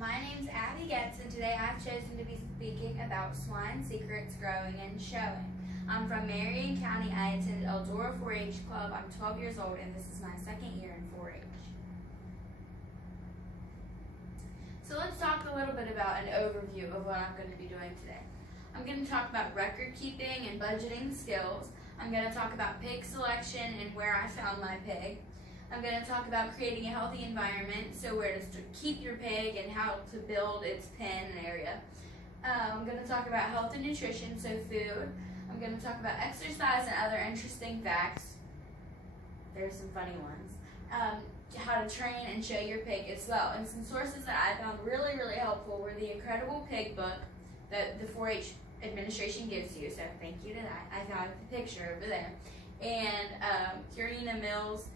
My name's Abby Getz, and today I've chosen to be speaking about swine secrets, growing, and showing. I'm from Marion County. I attended Eldora 4-H Club. I'm 12 years old, and this is my second year in 4-H. So let's talk a little bit about an overview of what I'm going to be doing today. I'm going to talk about record keeping and budgeting skills. I'm going to talk about pig selection and where I found my pig. I'm going to talk about creating a healthy environment, so where to keep your pig and how to build its pen area. I'm going to talk about health and nutrition, so food. I'm going to talk about exercise and other interesting facts. There's some funny ones. How to train and show your pig as well. And some sources that I found really, really helpful were the Incredible Pig book that the 4-H administration gives you, so thank you to that. I found the picture over there. And Purina Mills,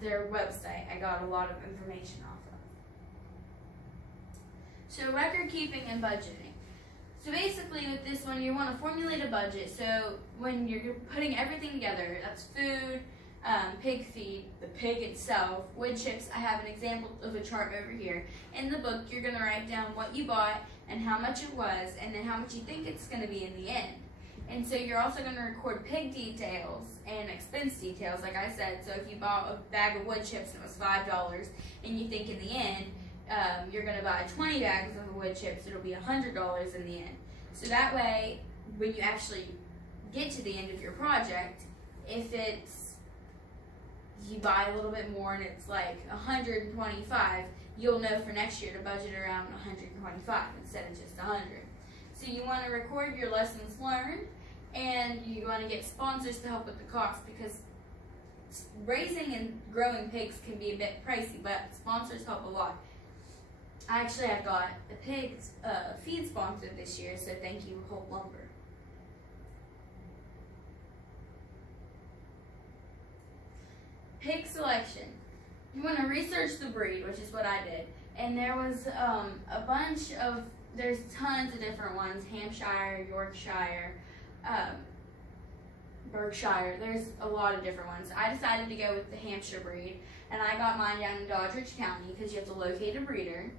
their website, I got a lot of information off of. So record keeping and budgeting. So basically with this one, you want to formulate a budget. So when you're putting everything together, that's food, pig feed, the pig itself, wood chips. I have an example of a chart over here. In the book, you're going to write down what you bought and how much it was, and then how much you think it's going to be in the end. And so you're also going to record pig details and expense details, like I said. So if you bought a bag of wood chips and it was $5, and you think in the end you're going to buy 20 bags of wood chips, it'll be $100 in the end. So that way, when you actually get to the end of your project, if it's you buy a little bit more and it's like 125, you'll know for next year to budget around 125 instead of just 100. So you want to record your lessons learned, and you want to get sponsors to help with the cost, because raising and growing pigs can be a bit pricey, but sponsors help a lot. I actually have got a pig feed sponsor this year, so thank you, Hope Lumber. Pig selection. You want to research the breed, which is what I did, and there was there's tons of different ones: Hampshire, Yorkshire, Berkshire. There's a lot of different ones. I decided to go with the Hampshire breed, and I got mine down in Doddridge County because you have to locate a breeder.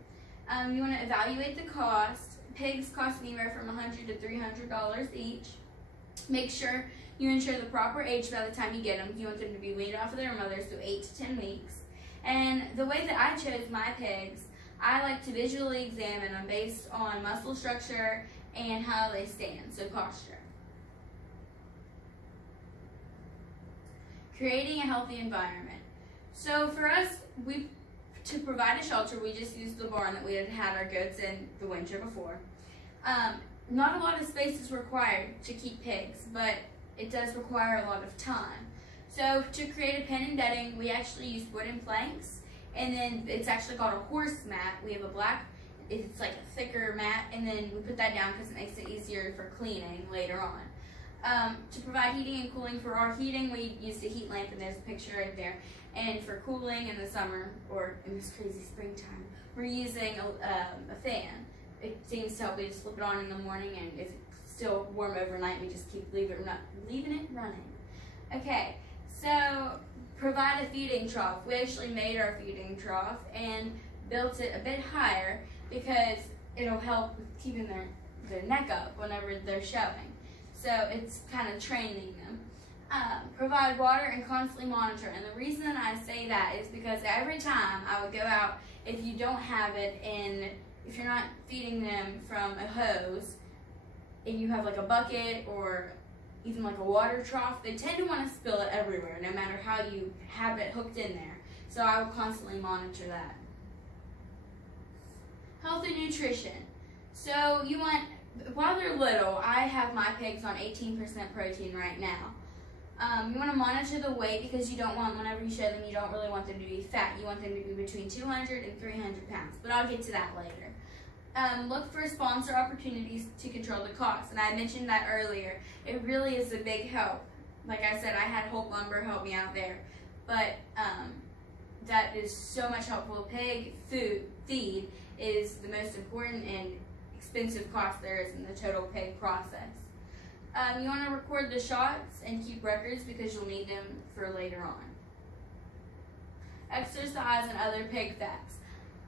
You want to evaluate the cost. Pigs cost anywhere from $100 to $300 each. Make sure you ensure the proper age by the time you get them. You want them to be weaned off of their mothers, so 8 to 10 weeks. And the way that I chose my pigs, I like to visually examine them based on muscle structure and how they stand, so posture. Creating a healthy environment. So for us, to provide a shelter, we just used the barn that we had our goats in the winter before. Not a lot of space is required to keep pigs, but it does require a lot of time. So to create a pen and bedding, we actually used wooden planks, and then it's actually called a horse mat. We have it's like a thicker mat, and then we put that down because it makes it easier for cleaning later on. To provide heating and cooling, for our heating, we used a heat lamp, and there's a picture right there. And for cooling in the summer, or in this crazy springtime, we're using a fan. It seems to help. We just flip it on in the morning, and if it's still warm overnight, we just keep leaving it running. Okay, so provide a feeding trough. We actually made our feeding trough and built it a bit higher because it'll help with keeping their neck up whenever they're showing. So it's kind of training them. Provide water and constantly monitor. And the reason that I say that is because every time I would go out, if you don't have it if you're not feeding them from a hose, and you have like a bucket or even like a water trough, they tend to want to spill it everywhere, no matter how you have it hooked in there. So I will constantly monitor that. Health and nutrition. So you want, while they're little, I have my pigs on 18% protein right now. You want to monitor the weight, because you don't want, whenever you show them, you don't really want them to be fat. You want them to be between 200 and 300 pounds, but I'll get to that later. Look for sponsor opportunities to control the cost, and I mentioned that earlier. It really is a big help. Like I said, I had Hope Lumber help me out there, but that is so much helpful. Pig feed is the most important and expensive cost there is in the total pig process. You want to record the shots and keep records because you'll need them for later on. Exercise and other pig facts.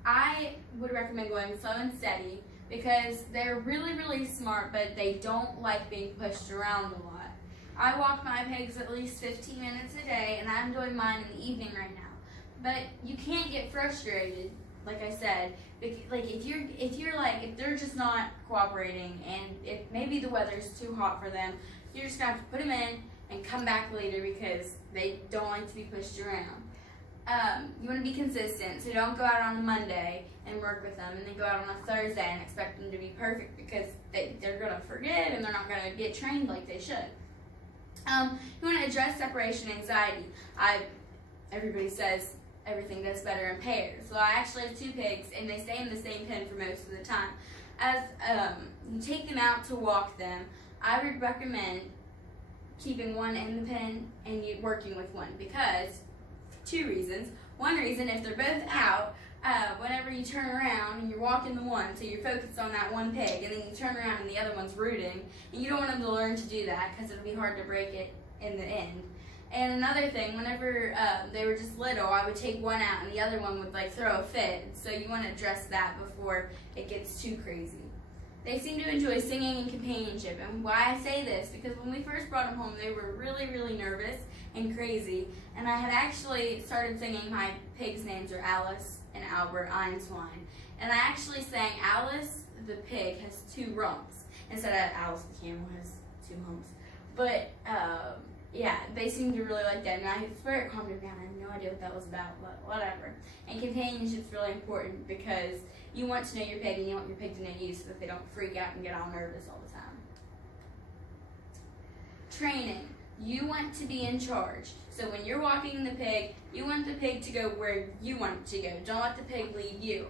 I would recommend going slow and steady because they're really, really smart, but they don't like being pushed around a lot. I walk my pigs at least 15 minutes a day, and I'm doing mine in the evening right now. But you can't get frustrated, like I said. Like if they're just not cooperating, and if maybe the weather's too hot for them, you're just gonna have to put them in and come back later because they don't like to be pushed around. You want to be consistent, so don't go out on a Monday and work with them and then go out on a Thursday and expect them to be perfect because they're going to forget and they're not going to get trained like they should. You want to address separation anxiety. Everybody says everything does better in pairs. Well, I actually have 2 pigs and they stay in the same pen for most of the time. As you take them out to walk them, I would recommend keeping one in the pen and you working with one because 2 reasons. One reason, if they're both out, whenever you turn around and you're walking the one, so you're focused on that one pig, and then you turn around and the other one's rooting, and you don't want them to learn to do that because it'll be hard to break it in the end. And another thing, whenever they were just little, I would take one out and the other one would like throw a fit, so you want to address that before it gets too crazy. They seem to enjoy singing and companionship, and why I say this, because when we first brought them home, they were really, really nervous and crazy, and I had actually started singing my pigs' names are Alice and Albert, I'm Swine, and I actually sang Alice the pig has 2 rumps, instead of Alice the camel has 2 humps, but yeah, they seemed to really like that, and I swear it calmed them down. I have no idea what that was about, but whatever. And companionship's really important because you want to know your pig and you want your pig to know you so that they don't freak out and get all nervous all the time. Training. You want to be in charge. So when you're walking the pig, you want the pig to go where you want it to go. Don't let the pig lead you.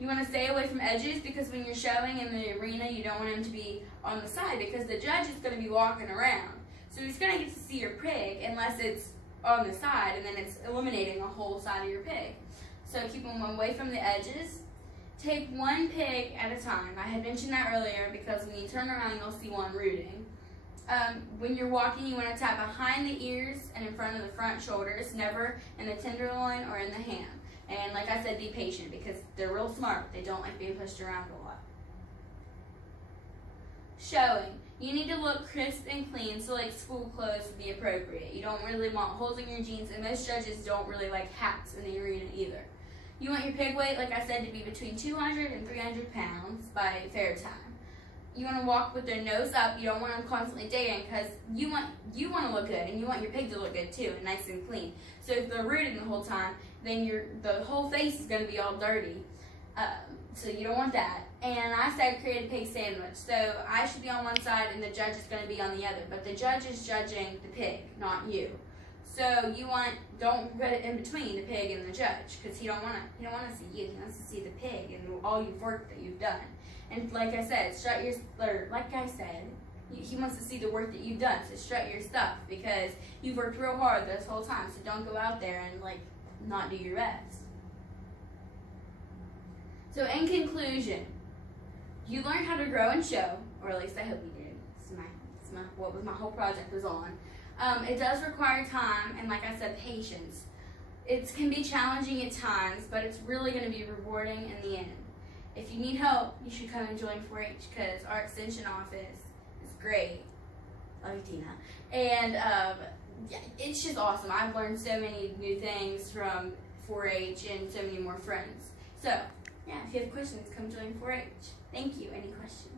You want to stay away from edges because when you're showing in the arena, you don't want him to be on the side because the judge is going to be walking around. So he's going to get to see your pig unless it's on the side, and then it's eliminating a whole side of your pig. So keep them away from the edges. Take one pig at a time. I had mentioned that earlier because when you turn around, you'll see one rooting. When you're walking, you want to tap behind the ears and in front of the front shoulders, never in the tenderloin or in the ham. And like I said, be patient because they're real smart. They don't like being pushed around a lot. Showing. You need to look crisp and clean, so like school clothes would be appropriate. You don't really want holes in your jeans, and most judges don't really like hats in the arena either. You want your pig weight, like I said, to be between 200 and 300 pounds by fair time. You want to walk with their nose up. You don't want them constantly digging because you want to look good, and you want your pig to look good too, and nice and clean. So if they're rooting the whole time, then the whole face is going to be all dirty. So you don't want that. And I said create a pig sandwich. So I should be on one side and the judge is going to be on the other. But the judge is judging the pig, not you. So don't put it in between the pig and the judge because he don't want to see you. He wants to see the pig and all your work that you've done. And like I said, he wants to see the work that you've done. So strut your stuff because you've worked real hard this whole time. So don't go out there and not do your best. So in conclusion, you learned how to grow and show, or at least I hope you did. It's what my whole project was on. It does require time and, like I said, patience. It can be challenging at times, but it's really going to be rewarding in the end. If you need help, you should come and join 4-H because our extension office is great. Love you, Tina. And yeah, it's just awesome. I've learned so many new things from 4-H and so many more friends. So, yeah, if you have questions, come join 4-H. Thank you. Any questions?